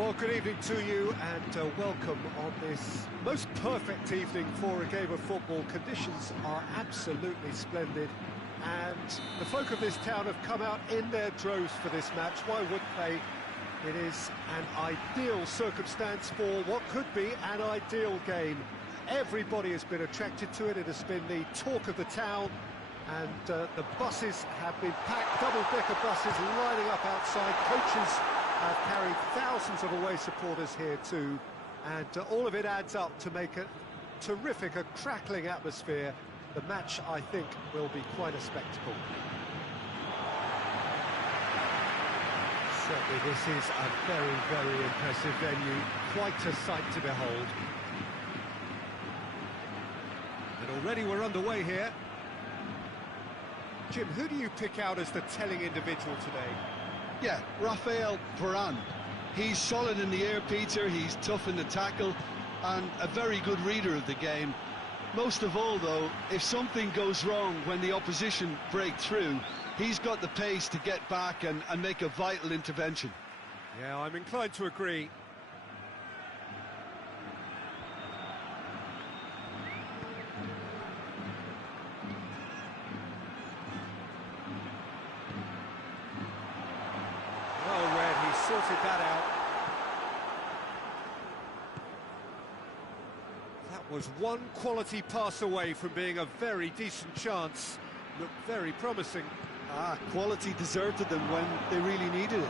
Well, good evening to you and welcome on this most perfect evening for a game of football. Conditions are absolutely splendid and the folk of this town have come out in their droves for this match. Why wouldn't they? It is an ideal circumstance for what could be an ideal game. Everybody has been attracted to it. It has been the talk of the town, and the buses have been packed, double-decker buses lining up outside. Coaches have carried thousands of away supporters here too, and all of it adds up to make a terrific, a crackling atmosphere. The match, I think, will be quite a spectacle. Certainly this is a very, very impressive venue, quite a sight to behold. And already we're underway here. Jim, who do you pick out as the telling individual today? Yeah, Rafael Varane. He's solid in the air, Peter, he's tough in the tackle, and a very good reader of the game. Most of all, though, if something goes wrong when the opposition break through, he's got the pace to get back and make a vital intervention. Yeah, I'm inclined to agree. Well read, he sorted that out. That was one quality pass away from being a very decent chance. Looked very promising. Quality deserted them when they really needed it.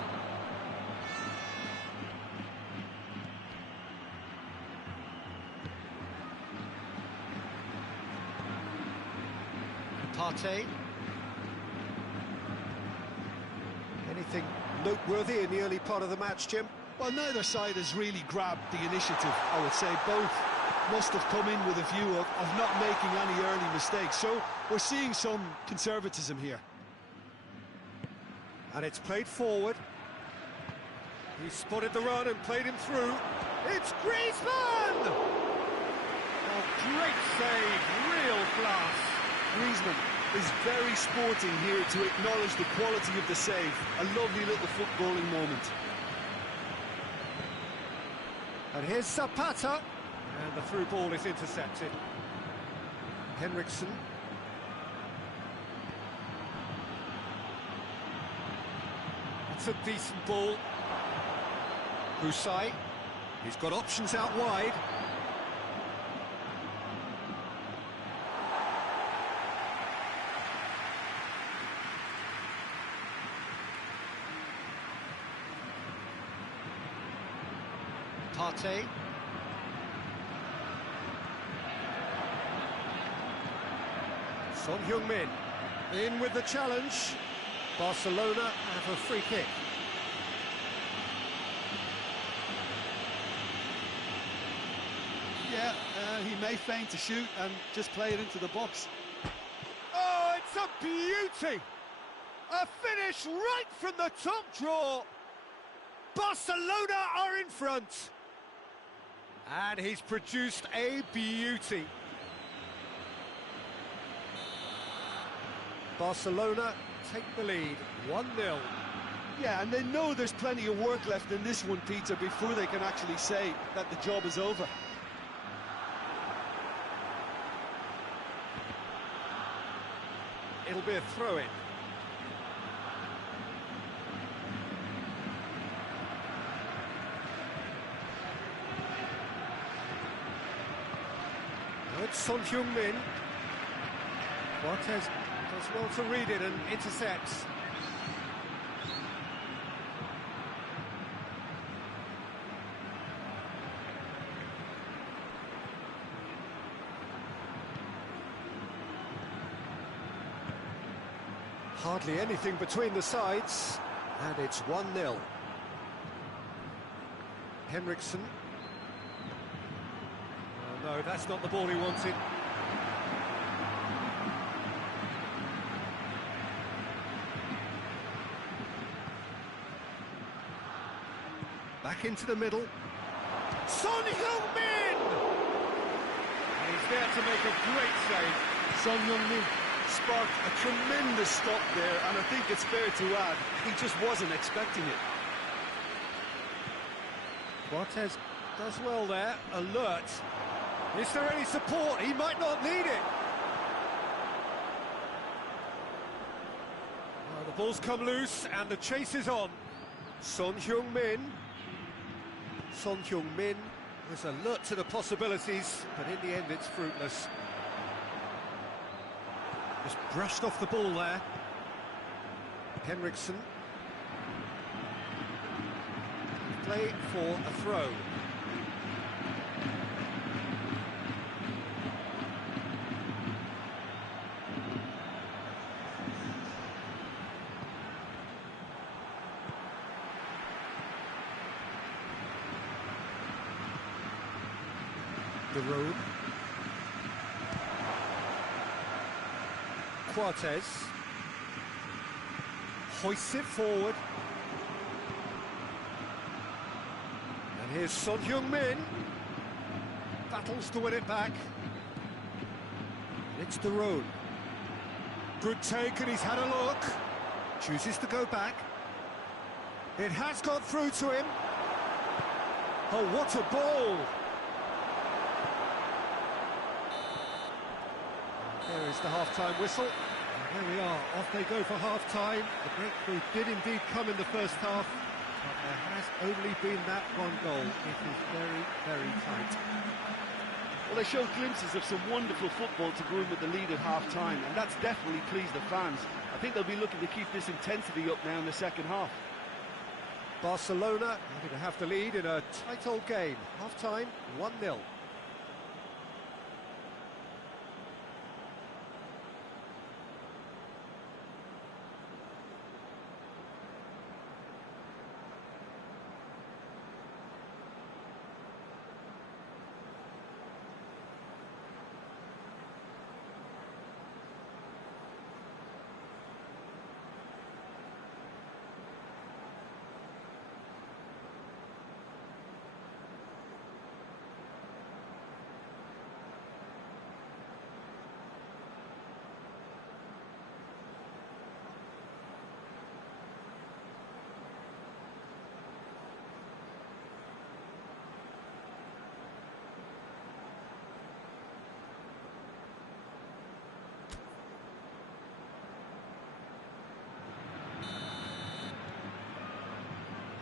Partey. Anything noteworthy in the early part of the match, Jim? Well, neither side has really grabbed the initiative, I would say. Both must have come in with a view of not making any early mistakes. So we're seeing some conservatism here. And it's played forward. He spotted the run and played him through. It's Griezmann! Oh, great save, real class. Griezmann is very sporting here to acknowledge the quality of the save. A lovely little footballing moment. And here's Zapata. And the through ball is intercepted. Henriksen. It's a decent ball. Husai. He's got options out wide. Partey. Son Heung-min in with the challenge. Barcelona have a free kick. Yeah, he may feint to shoot and just play it into the box. Oh, it's a beauty! A finish right from the top draw. Barcelona are in front. And he's produced a beauty. Barcelona take the lead, 1-0. Yeah, and they know there's plenty of work left in this one, Peter, before they can actually say that the job is over. It'll be a throw-in. Now it's Son Heung-min. Cortez does well to read it and intercepts. Hardly anything between the sides, and it's 1-0. Henriksen. Oh no, that's not the ball he wanted. Back into the middle. Son Heung-min! And he's there to make a great save. Son Heung-min sparked a tremendous stop there, and I think it's fair to add, he just wasn't expecting it. Cortez does well there, alert. Is there any support? He might not need it. Well, the ball's come loose and the chase is on. Son Heung-min. Son Heung-min was alert to the possibilities, but in the end it's fruitless. Just brushed off the ball there. Henriksen. Play for a throw. De Roon. Cortez hoists it forward. And here's Son Heung-min. Battles to win it back. It's De Roon. Good take, and he's had a look. Chooses to go back. It has got through to him. Oh, what a ball! There is the half-time whistle. And there we are, off they go for half-time. The breakthrough did indeed come in the first half, but there has only been that one goal. It is very, very tight. Well, they showed glimpses of some wonderful football to go in with the lead at half-time, and that's definitely pleased the fans. I think they'll be looking to keep this intensity up now in the second half. Barcelona going to have the lead in a tight old game. Half-time, 1-0.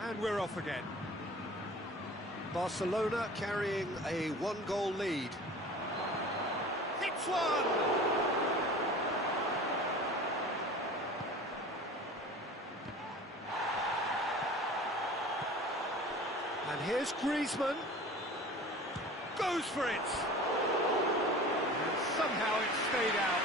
And we're off again. Barcelona carrying a one-goal lead. Hits one! And here's Griezmann. Goes for it! And somehow it stayed out.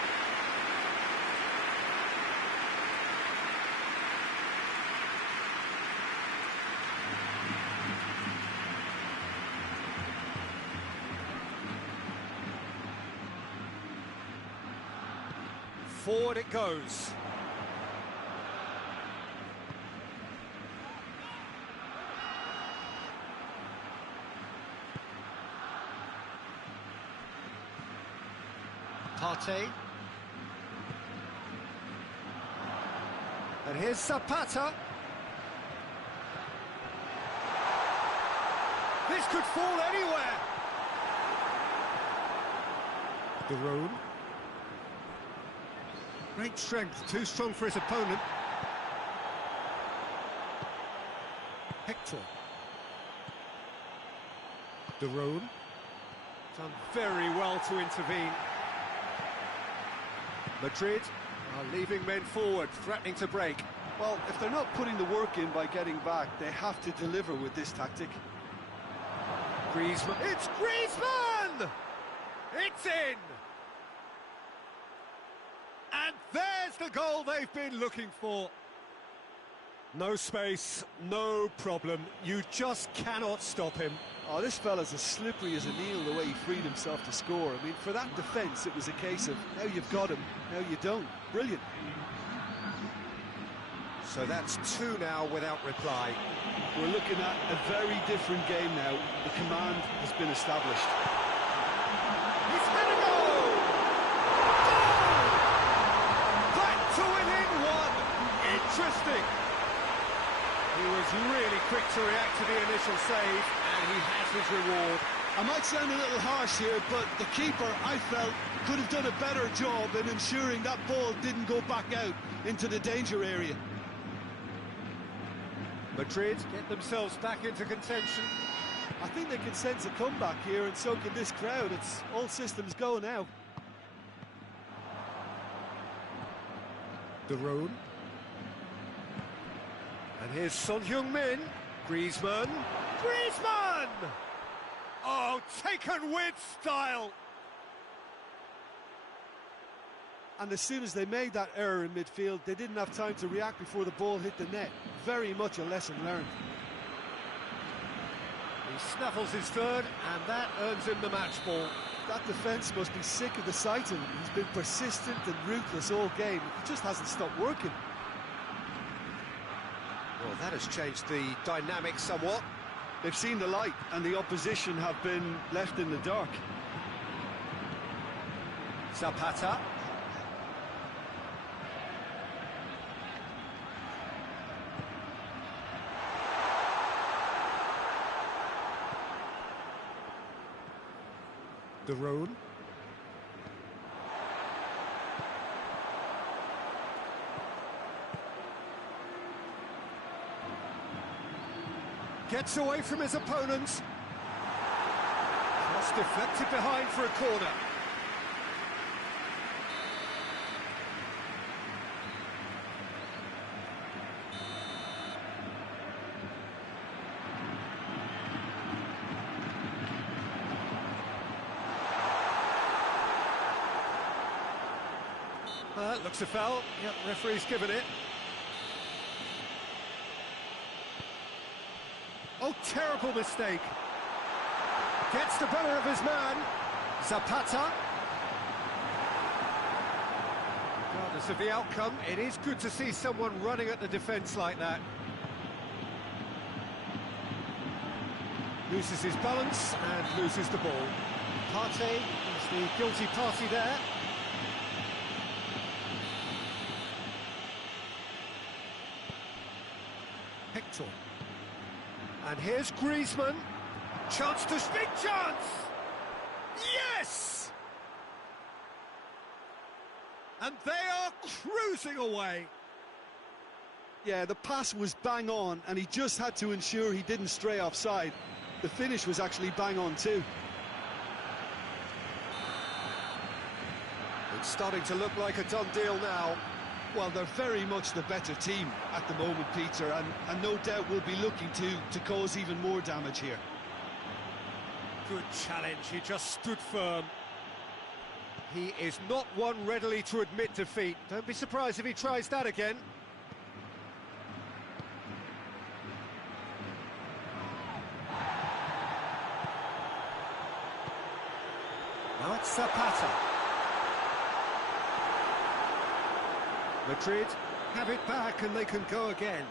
Forward it goes. Partey. And here's Zapata. This could fall anywhere. De Roon. Great strength, too strong for his opponent. Hector. De Roon. Done very well to intervene. Madrid are leaving men forward, threatening to break. Well, if they're not putting the work in by getting back, they have to deliver with this tactic. Griezmann. It's Griezmann! It's in! And there's the goal they've been looking for. No space, no problem. You just cannot stop him. Oh, this fella's as slippery as an eel the way he freed himself to score. I mean, for that defence, it was a case of now you've got him, now you don't. Brilliant. So that's two now without reply. We're looking at a very different game now. The command has been established. He's had a goal! Goal! Back to within one. Interesting. He was really quick to react to the initial save, and and he has his reward. I might sound a little harsh here, but the keeper, I felt, could have done a better job in ensuring that ball didn't go back out into the danger area. Madrid get themselves back into contention. I think they can sense a comeback here, and so can this crowd. It's all systems go now. De Roon. And here's Son Heung-min. Griezmann. Griezmann! Oh, taken with style! And as soon as they made that error in midfield, they didn't have time to react before the ball hit the net. Very much a lesson learned. He snaffles his third, and that earns him the match ball. That defence must be sick of the sight of him. He's been persistent and ruthless all game. He just hasn't stopped working. Well, that has changed the dynamic somewhat. They've seen the light, and the opposition have been left in the dark. Zapata. De Roon. Gets away from his opponents. Cross deflected behind for a corner. Looks a foul. Yep, referee's given it. Oh, terrible mistake. Gets the better of his man. Zapata. Regardless of the outcome, it is good to see someone running at the defence like that. Loses his balance and loses the ball. Partey is the guilty party there. Hector. And here's Griezmann. Chance to big chance! Yes! And they are cruising away. Yeah, the pass was bang on, and he just had to ensure he didn't stray offside. The finish was actually bang on too. It's starting to look like a done deal now. Well, they're very much the better team at the moment, Peter, and no doubt will be looking to cause even more damage here. Good challenge, he just stood firm. He is not one readily to admit defeat. Don't be surprised if he tries that again. Now it's Zapata. Madrid have it back and they can go again.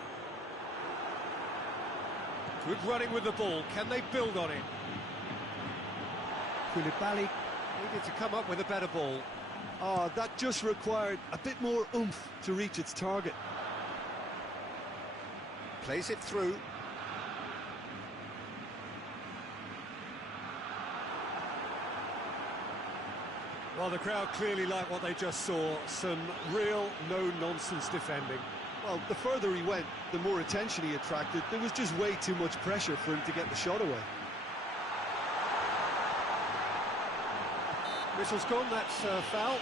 Good running with the ball. Can they build on it? Koulibaly needed to come up with a better ball. Oh, that just required a bit more oomph to reach its target. Plays it through. Well, the crowd clearly like what they just saw. Some real no-nonsense defending. Well, the further he went, the more attention he attracted. There was just way too much pressure for him to get the shot away. Whistle's gone, that's a foul.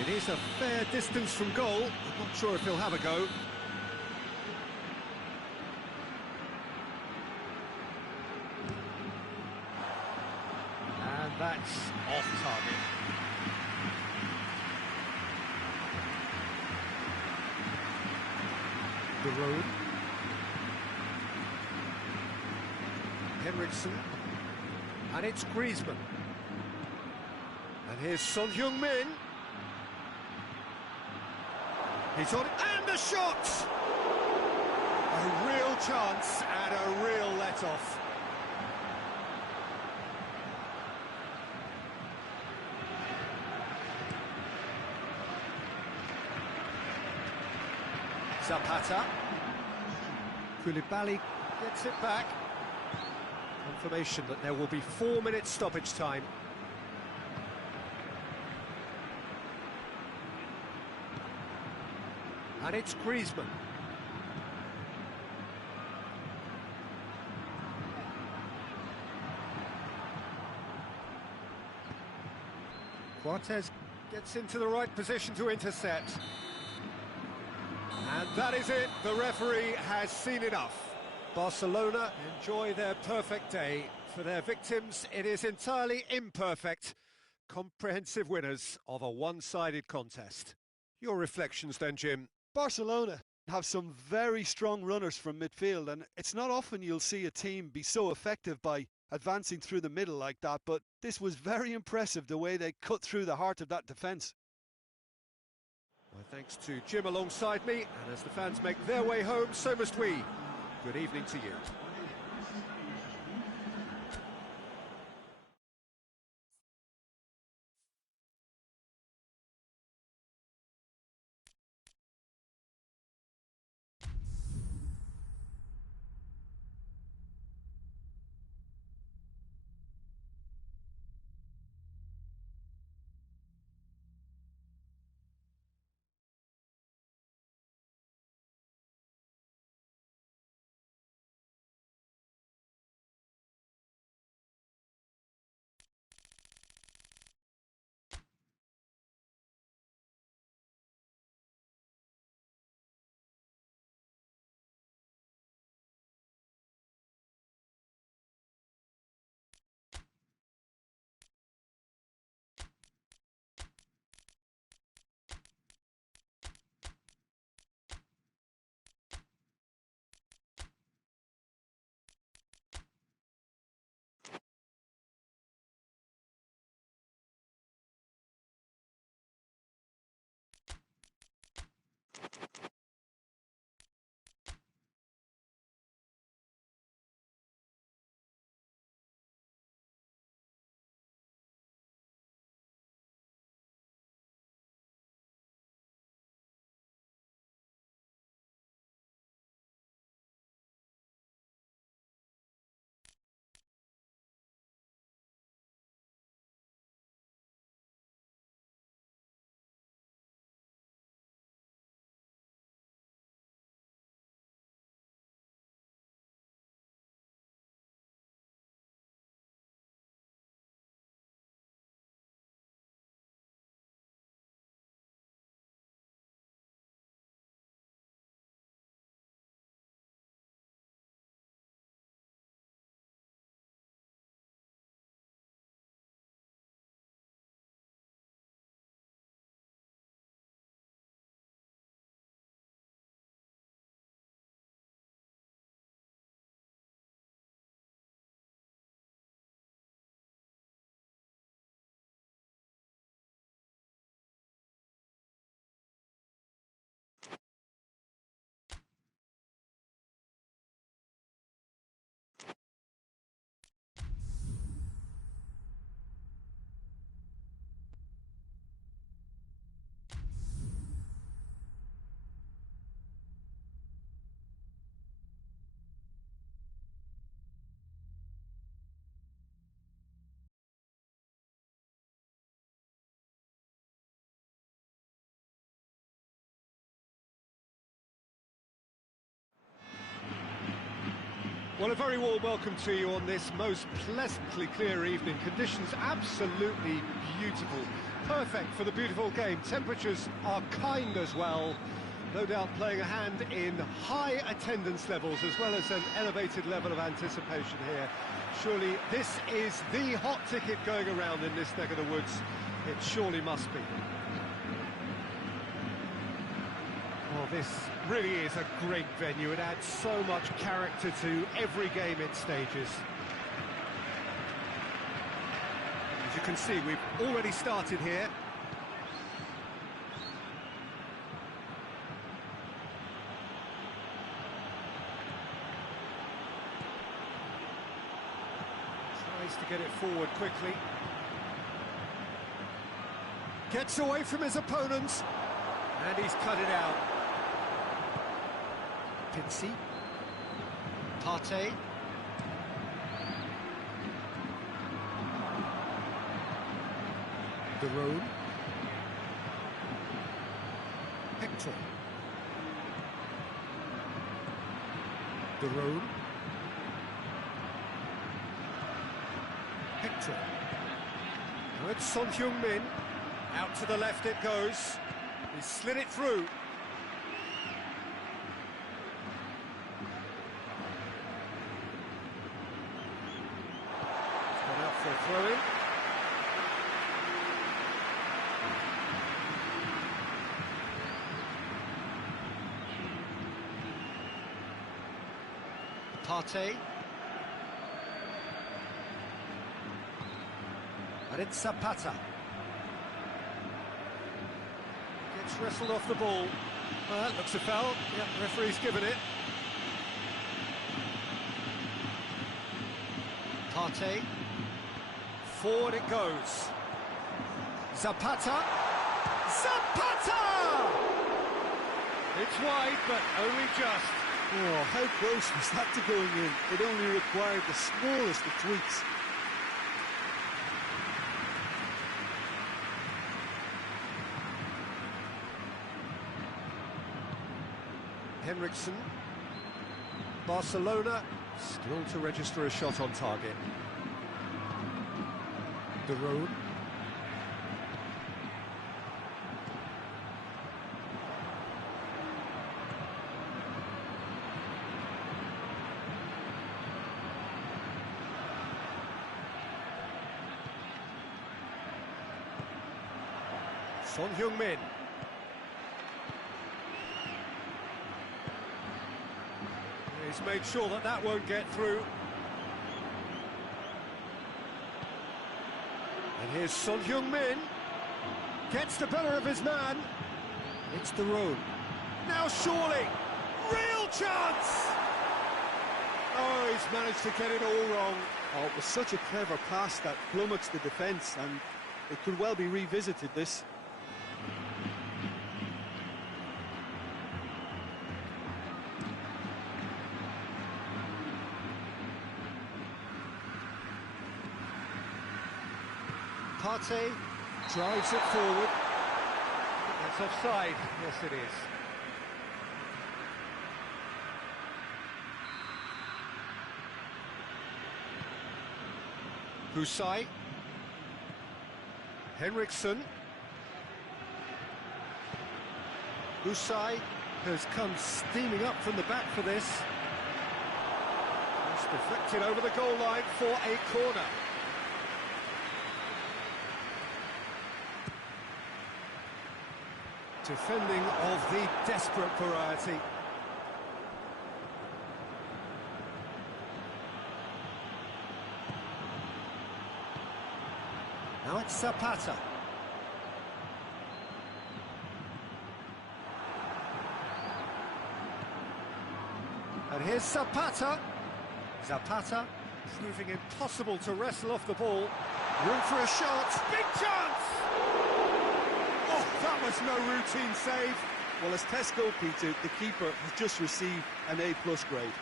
It is a fair distance from goal. I'm not sure if he'll have a go. And that's off target. De Roon. Henriksen. And it's Griezmann. And here's Son Heung-min. He's on it, and the shot! A real chance and a real let-off. Zapata. Koulibaly gets it back. Confirmation that there will be 4 minutes stoppage time. And it's Griezmann. Cortez gets into the right position to intercept. And that is it, the referee has seen enough. Barcelona enjoy their perfect day. For their victims, it is entirely imperfect. Comprehensive winners of a one-sided contest. Your reflections then, Jim? Barcelona have some very strong runners from midfield, and it's not often you'll see a team be so effective by advancing through the middle like that, but this was very impressive the way they cut through the heart of that defence. My thanks to Jim alongside me, and as the fans make their way home, so must we. Good evening to you. Well, a very warm welcome to you on this most pleasantly clear evening. Conditions absolutely beautiful. Perfect for the beautiful game. Temperatures are kind as well. No doubt playing a hand in high attendance levels as well as an elevated level of anticipation here. Surely this is the hot ticket going around in this neck of the woods. It surely must be. Well, this really is a great venue. It adds so much character to every game it stages. As you can see, we've already started here. Tries to get it forward quickly. Gets away from his opponents, and he's cut it out. Sapinsi. Partey. De Roon. Hector. De Roon. Hector. Now it's Son Heung-min. Out to the left it goes. He slid it through. Gone out for a throw-in. Partey. And it's Zapata. Gets wrestled off the ball. Well, that looks a foul. Yep, the referee's given it. Partey. Forward it goes. Zapata. Zapata! It's wide, but only just. Oh, how close was that to going in? It only required the smallest of tweaks. Henriksen. Barcelona still to register a shot on target. De Roon. Son Heung-min. He's made sure that that won't get through. And here's Son Heung-min. Gets the better of his man. It's De Roon. Now surely, real chance! Oh, he's managed to get it all wrong. Oh, it was such a clever pass that flummoxed the defence, and it could well be revisited, this. Partey drives it forward. That's offside. Yes, it is. Husai. Henriksen. Husai has come steaming up from the back for this. It's deflected over the goal line for a corner. Defending of the desperate variety. Now it's Zapata. And here's Zapata. Zapata proving impossible to wrestle off the ball. Room for a shot. Big chance! Oh, that was no routine save. Well, as Tesco, Peter, the keeper has just received an A+ grade.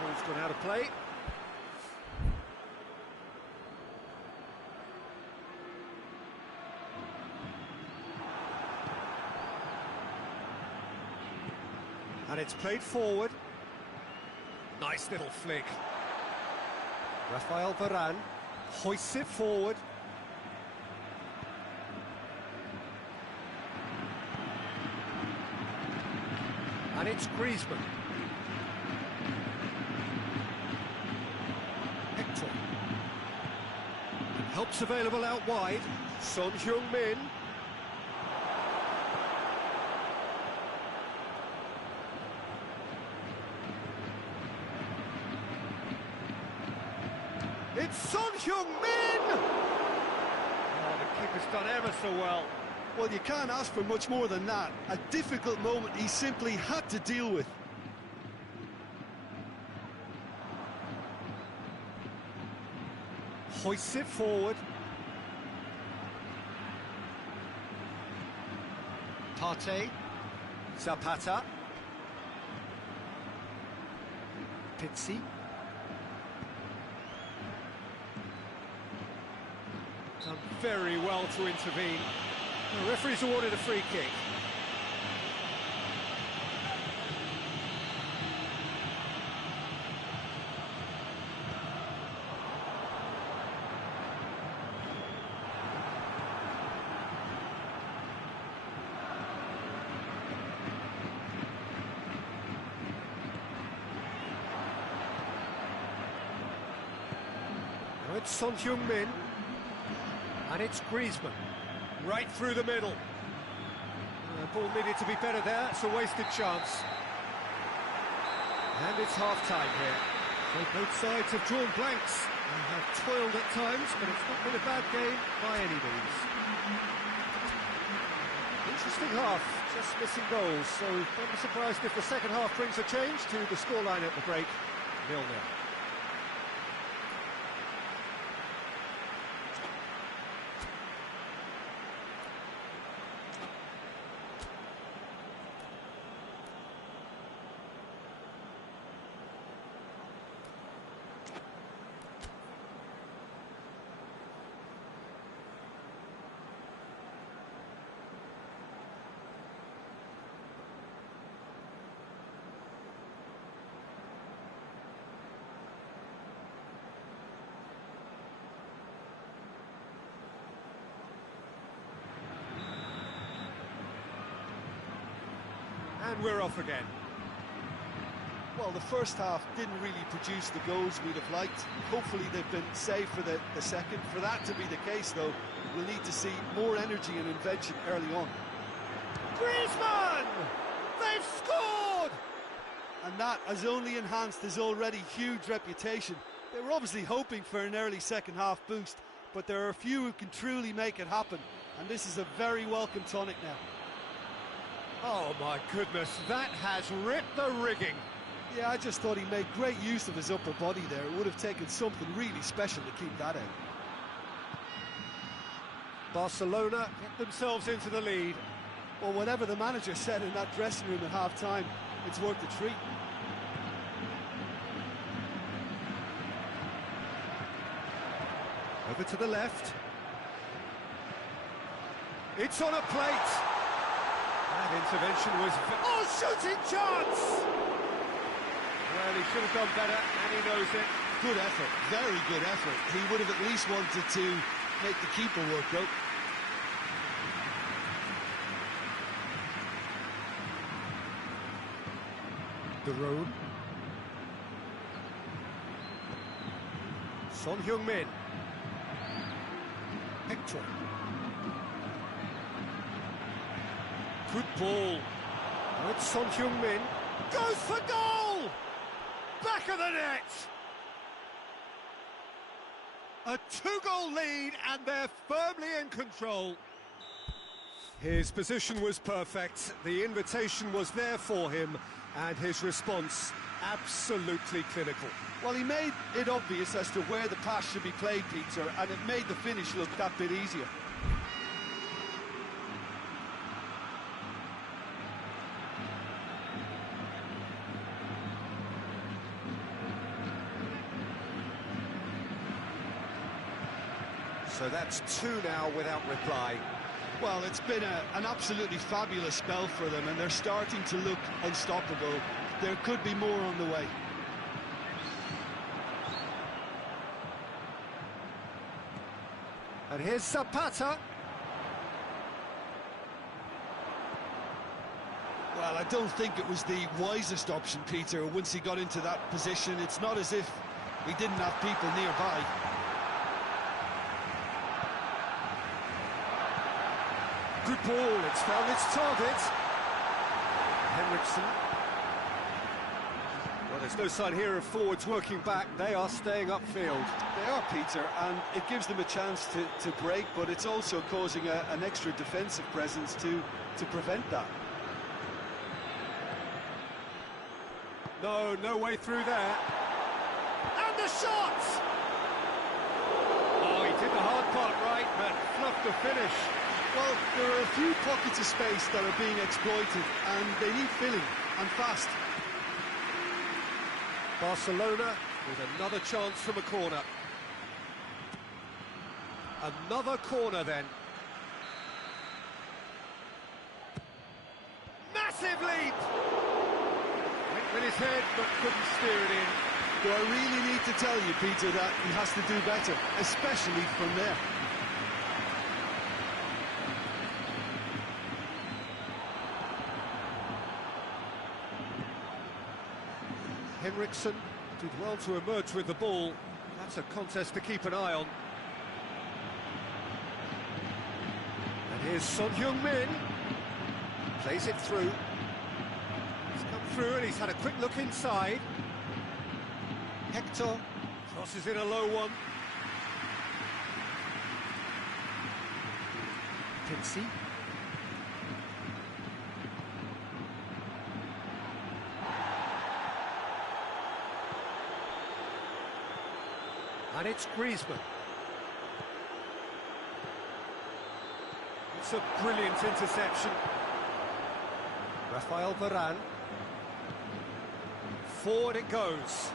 Ball's gone out of play. And it's played forward. Nice little flick. Rafael Varane hoists it forward. And it's Griezmann. Hector. Help's available out wide. Son Heung-min. It's Son Heung-min! Oh, the keeper's done ever so well. Well, you can't ask for much more than that. A difficult moment he simply had to deal with. Hoists it forward. Partey. Zapata. Pizzi. Done very well to intervene. The referee's awarded a free kick. Now it's Son Heung-min. And it's Griezmann, right through the middle. The ball needed to be better there, it's a wasted chance. And it's half-time here. So both sides have drawn blanks and have toiled at times, but it's not been a bad game by any means. Interesting half, just missing goals, so don't be surprised if the second half brings a change to the scoreline at the break, 0-0. And we're off again. Well, the first half didn't really produce the goals we'd have liked. Hopefully they've been saved for the second. For that to be the case, though, we'll need to see more energy and invention early on. Griezmann! They've scored! And that has only enhanced his already huge reputation. They were obviously hoping for an early second half boost, but there are a few who can truly make it happen. And this is a very welcome tonic now. Oh my goodness, that has ripped the rigging. Yeah, I just thought he made great use of his upper body there. It would have taken something really special to keep that out. Barcelona get themselves into the lead. Well, whatever the manager said in that dressing room at half-time, it's worth the treat. Over to the left. It's on a plate. That intervention was... Oh, shooting chance! Well, he should have done better, and he knows it. Good effort, very good effort. He would have at least wanted to make the keeper work out. De Roon. Son Heung-min. Hector. Good ball. Now it's Son Heung-min. Goes for goal! Back of the net! A two-goal lead, and they're firmly in control. His position was perfect, the invitation was there for him, and his response absolutely clinical. Well, he made it obvious as to where the pass should be played, Peter, and it made the finish look that bit easier. So that's two now without reply. Well, it's been an absolutely fabulous spell for them, and they're starting to look unstoppable. There could be more on the way. And here's Zapata. Well, I don't think it was the wisest option, Peter, once he got into that position. It's not as if he didn't have people nearby. Good ball, it's found its target. Henriksen. Well, there's no sign here of forwards working back. They are staying upfield. They are, Peter, and it gives them a chance to break, but it's also causing an extra defensive presence to prevent that. No way through there. And the shot! did the hard part right, but fluffed the finish. Well, there are a few pockets of space that are being exploited, and they need filling, and fast. Barcelona with another chance from a corner. Another corner then. Massive leap! Went with his head, but couldn't steer it in. Do I really need to tell you, Peter, that he has to do better, especially from there? Henriksen did well to emerge with the ball. That's a contest to keep an eye on. And here's Son Heung-min. Plays it through. He's come through and he's had a quick look inside. Hector crosses in a low one. Pitsy. And it's Griezmann. It's a brilliant interception. Rafael Varane. Forward it goes.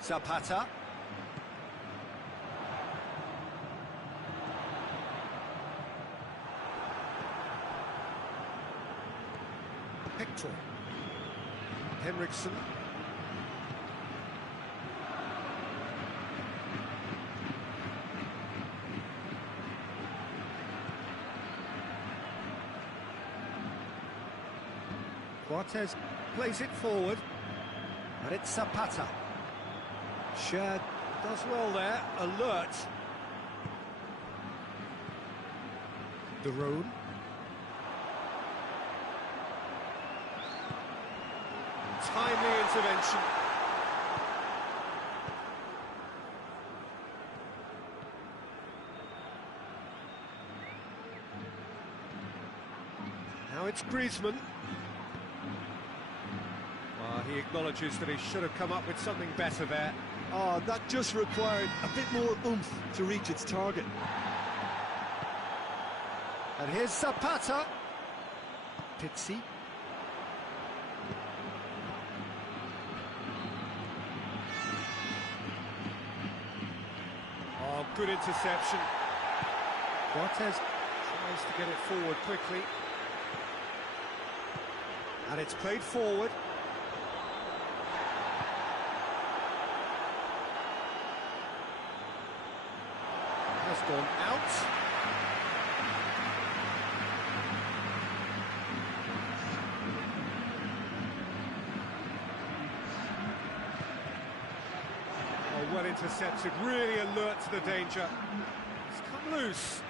Zapata. Hector. Henriksen. Cortez plays it forward, and it's Zapata. Shad does well there, alert. De Roon. Timely intervention. Now it's Griezmann. He acknowledges that he should have come up with something better there. Oh, that just required a bit more oomph to reach its target. And here's Zapata. Pitsy. Oh, good interception. Cortez tries to get it forward quickly. And it's played forward. Has gone out. Oh, well intercepted, really alert to the danger. It's come loose.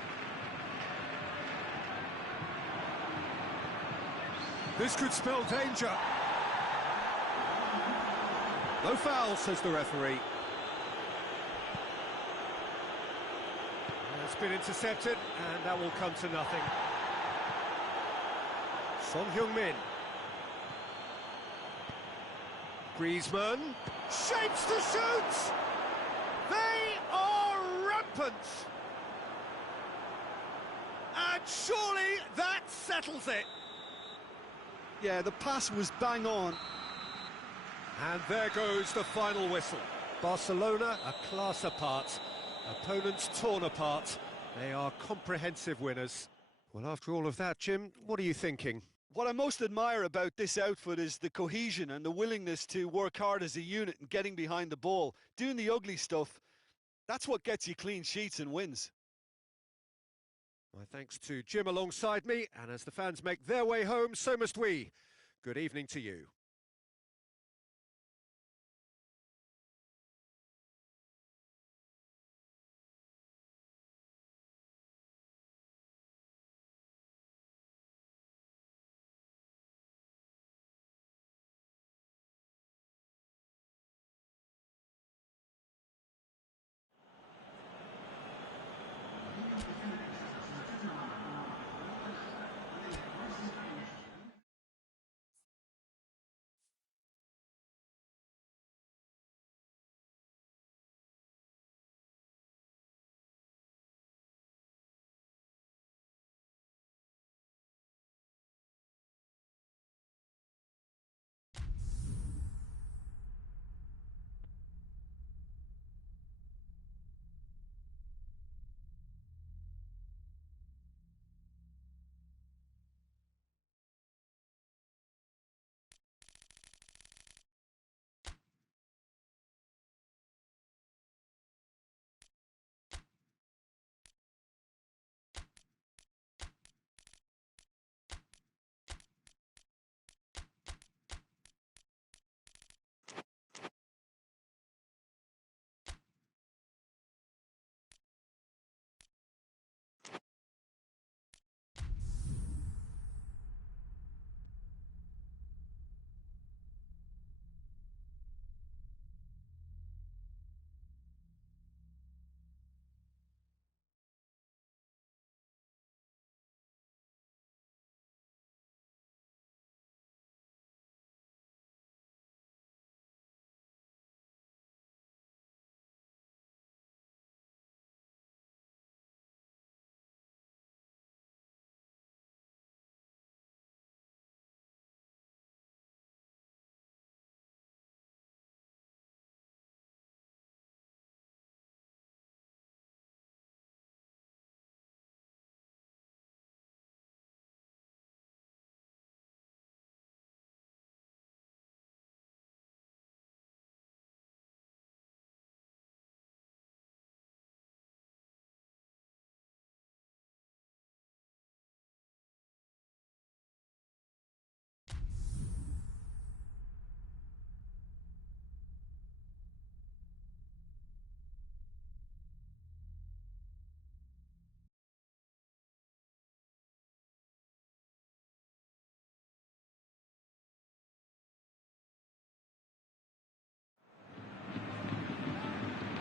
This could spell danger. No foul, says the referee. It's been intercepted, and that will come to nothing. Son Heung-min. Griezmann. Shapes to shoot! They are rampant! And surely that settles it! Yeah, the pass was bang on. And there goes the final whistle. Barcelona, a class apart. Opponents torn apart. They are comprehensive winners. Well, after all of that, Jim, what are you thinking? What I most admire about this outfit is the cohesion and the willingness to work hard as a unit and getting behind the ball. Doing the ugly stuff, that's what gets you clean sheets and wins. My thanks to Jim alongside me, and as the fans make their way home, so must we. Good evening to you.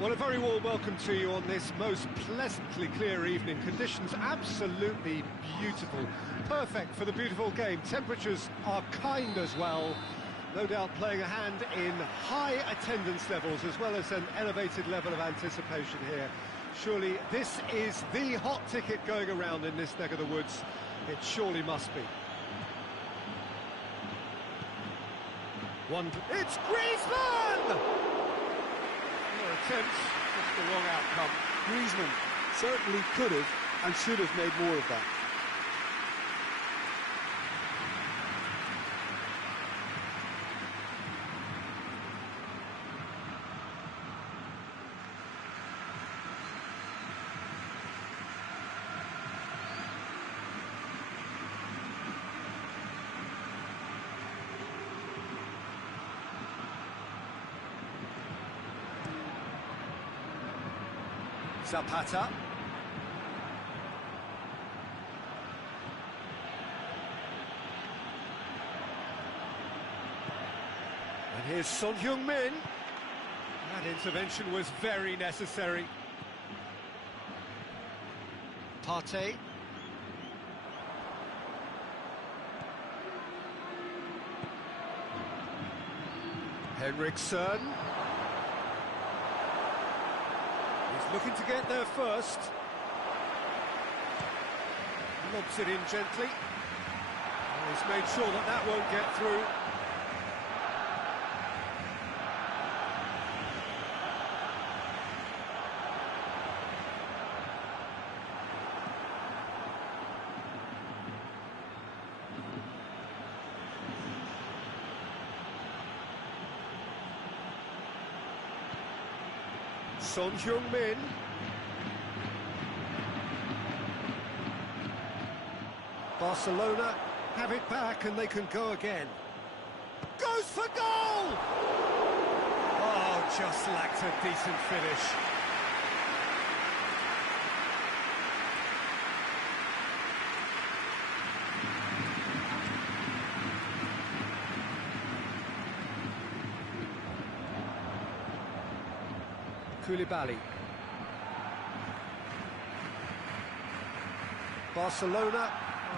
Well, a very warm welcome to you on this most pleasantly clear evening. Conditions absolutely beautiful. Perfect for the beautiful game. Temperatures are kind as well. No doubt playing a hand in high attendance levels as well as an elevated level of anticipation here. Surely this is the hot ticket going around in this neck of the woods. It surely must be. It's Griezmann! Attempts, just the wrong outcome. Griezmann certainly could have and should have made more of that. Zapata. And here's Son Heung-min. That intervention was very necessary. Partey. Henriksen. Looking to get there first. Lobs it in gently. Oh, he's made sure that that won't get through. Son Heung-min. Barcelona have it back and they can go again. Goes for goal! Oh, just lacked a decent finish. Koulibaly. Barcelona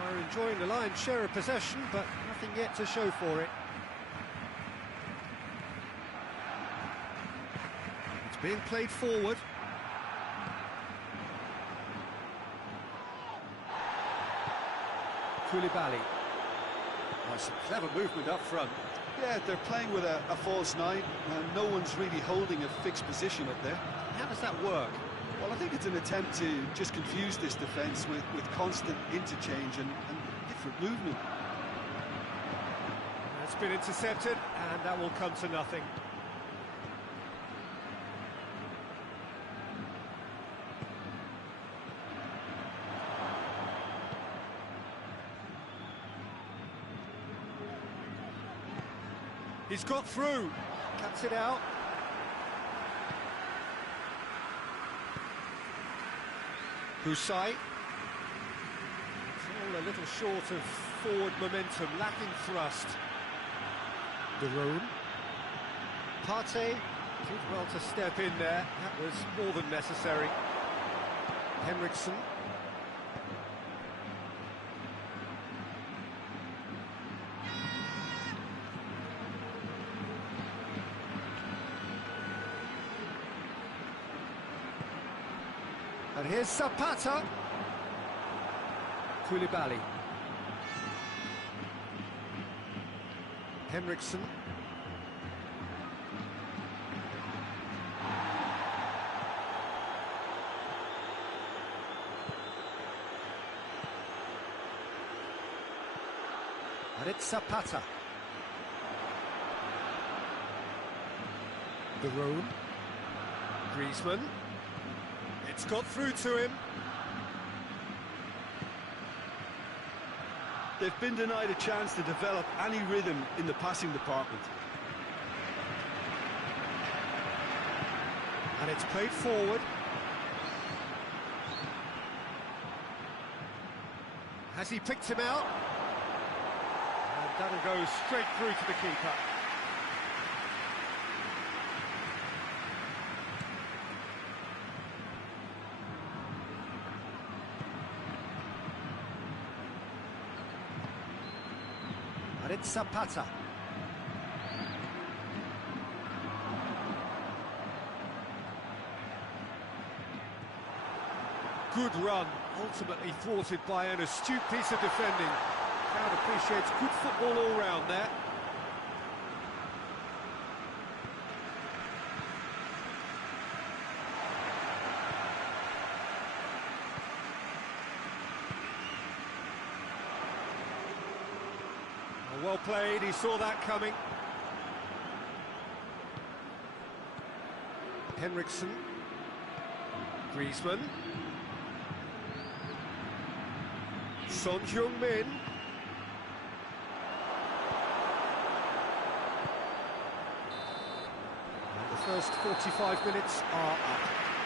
are enjoying the lion's share of possession, but nothing yet to show for it. It's being played forward. Koulibaly. Oh, some clever movement up front. Yeah, they're playing with a false nine, and no one's really holding a fixed position up there. How does that work? Well, I think it's an attempt to just confuse this defence with constant interchange and different movement. It's been intercepted, and that will come to nothing. He's got through, cuts it out. Husai. It's all a little short of forward momentum, lacking thrust. De Roon. Partey did well to step in there, that was more than necessary. Henriksen. And here's Zapata. Koulibaly. Henriksen. And it's Zapata. De Roon. Griezmann. It's got through to him. They've been denied a chance to develop any rhythm in the passing department. And it's played forward. Has he picked him out? And that'll go straight through to the keeper. And it's Zapata. Good run, ultimately thwarted by an astute piece of defending. Crowd appreciates good football all round there. Well played, he saw that coming. Henriksen. Griezmann. Son Heung-min. And the first 45 minutes are up.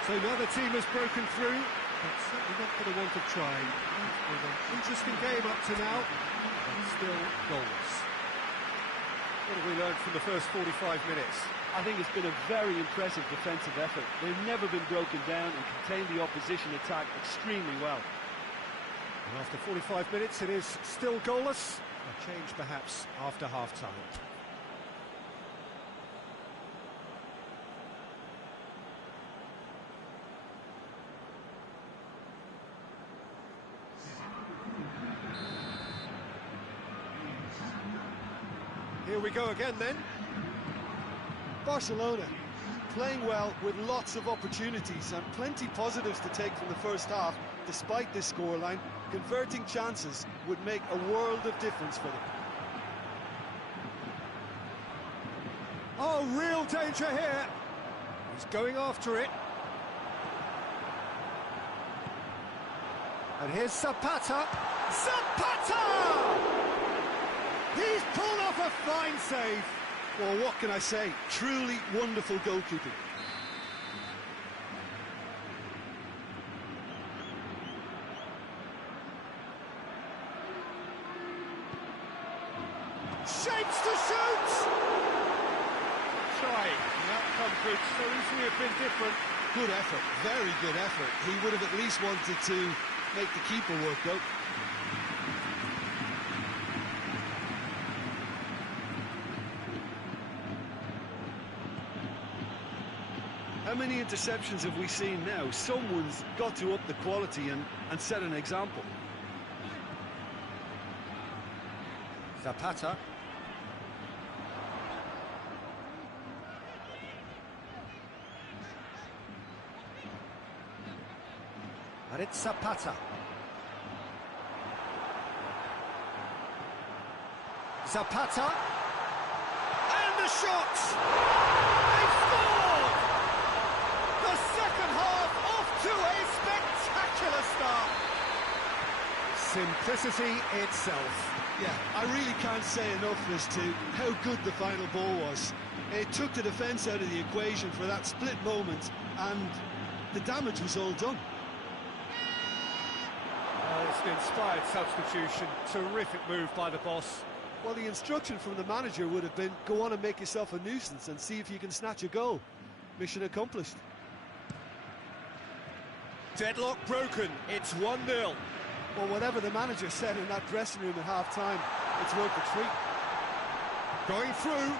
So now the team has broken through, but certainly not for the want of trying. It's been an interesting game up to now, but still goalless. What have we learned from the first 45 minutes? I think it's been a very impressive defensive effort. They've never been broken down and contained the opposition attack extremely well. And after 45 minutes, it is still goalless. A change perhaps after half-time. Here we go again then. Barcelona playing well with lots of opportunities and plenty positives to take from the first half. Despite this scoreline, converting chances would make a world of difference for them. Oh, real danger here. He's going after it. And here's Zapata. Zapata! He's pulled off a fine save. Well, what can I say? Truly wonderful goalkeeping. Shapes to shoot! Shy. The outcome could so easily have been different. Good effort, very good effort. He would have at least wanted to make the keeper work out. How many interceptions have we seen now? Someone's got to up the quality and set an example. Zapata. And it's Zapata. Zapata. And the shot! They scored! The second half off to a spectacular start. Simplicity itself. Yeah, I really can't say enough as to how good the final ball was. It took the defence out of the equation for that split moment, and the damage was all done. It's an inspired substitution. Terrific move by the boss. Well, the instruction from the manager would have been, go on and make yourself a nuisance and see if you can snatch a goal. Mission accomplished. Deadlock broken. It's 1-0. Well, whatever the manager said in that dressing room at half-time, it's worth the treat. Going through.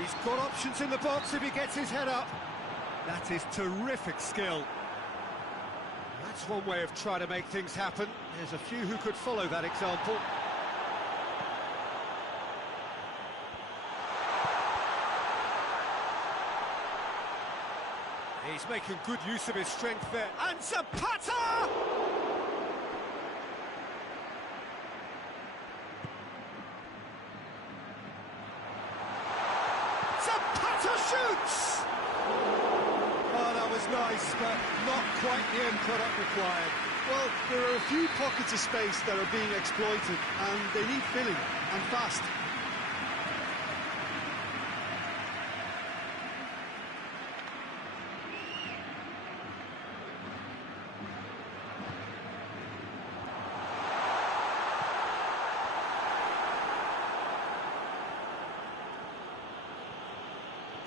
He's got options in the box if he gets his head up. That is terrific skill. That's one way of trying to make things happen. There's a few who could follow that example. He's making good use of his strength there. And Zapata! Zapata shoots! Oh, that was nice, but not quite the end product required. Well, there are a few pockets of space that are being exploited, and they need filling, and fast.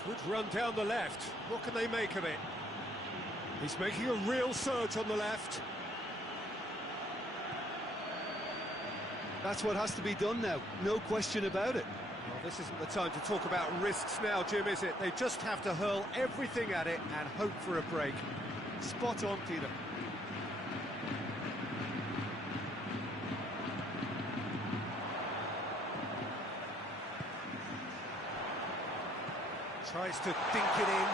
Good run down the left. What can they make of it? He's making a real surge on the left. That's what has to be done now, no question about it. Well, this isn't the time to talk about risks now, Jim, is it? They just have to hurl everything at it and hope for a break. Spot on, Peter. Tries to dink it in.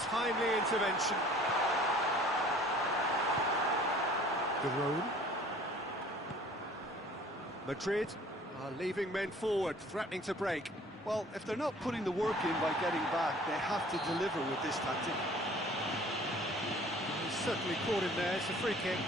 Timely intervention. Garone. Madrid are leaving men forward, threatening to break. Well, if they're not putting the work in by getting back, they have to deliver with this tactic. He's certainly caught him there, it's a free kick.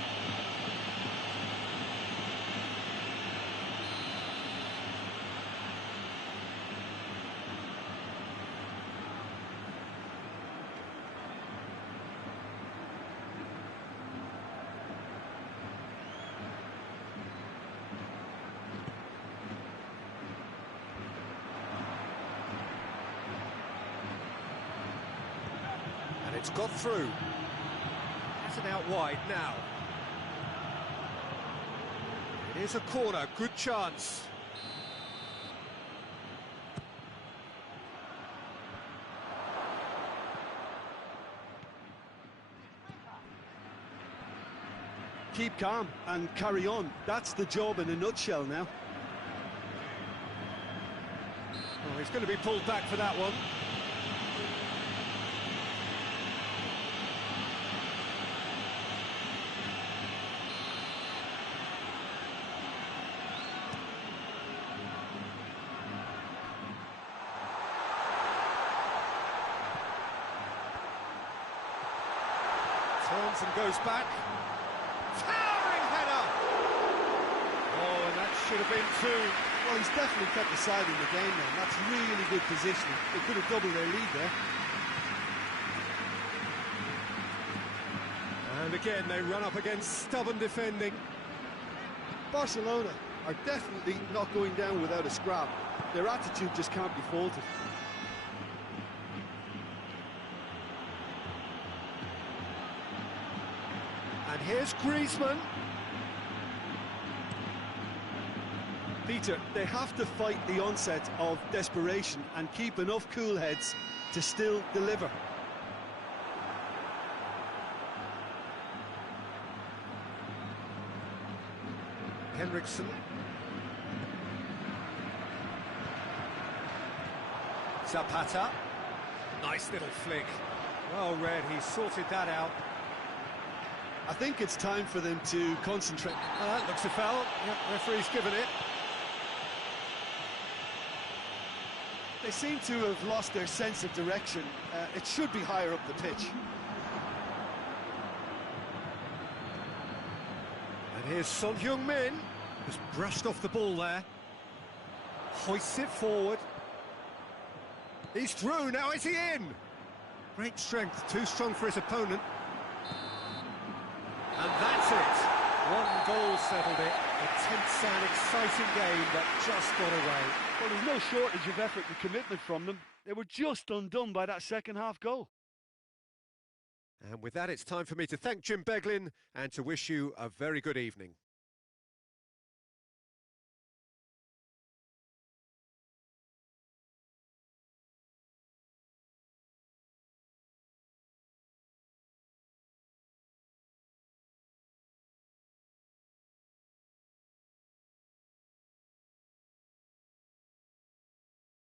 It's got through. Has it out wide now. It is a corner, good chance. Keep calm and carry on. That's the job in a nutshell now. Oh, he's going to be pulled back for that one. Turns and goes back. Towering header! Oh, and that should have been two. Well, he's definitely kept the side in the game now. That's really good positioning. They could have doubled their lead there. And again, they run up against stubborn defending. Barcelona are definitely not going down without a scrap. Their attitude just can't be faulted. And here's Griezmann. Peter, they have to fight the onset of desperation and keep enough cool heads to still deliver. Henriksen. Zapata. Nice little flick. Well read, he sorted that out. I think it's time for them to concentrate. Looks a foul. Yep, referee's given it. They seem to have lost their sense of direction. It should be higher up the pitch. And here's Son Heung-min, who's brushed off the ball there. Hoists it forward. He's through, now is he in? Great strength, too strong for his opponent. And that's it. One goal settled it. A tense and exciting game that just got away. Well, there's no shortage of effort and commitment from them. They were just undone by that second half goal. And with that, it's time for me to thank Jim Beglin and to wish you a very good evening.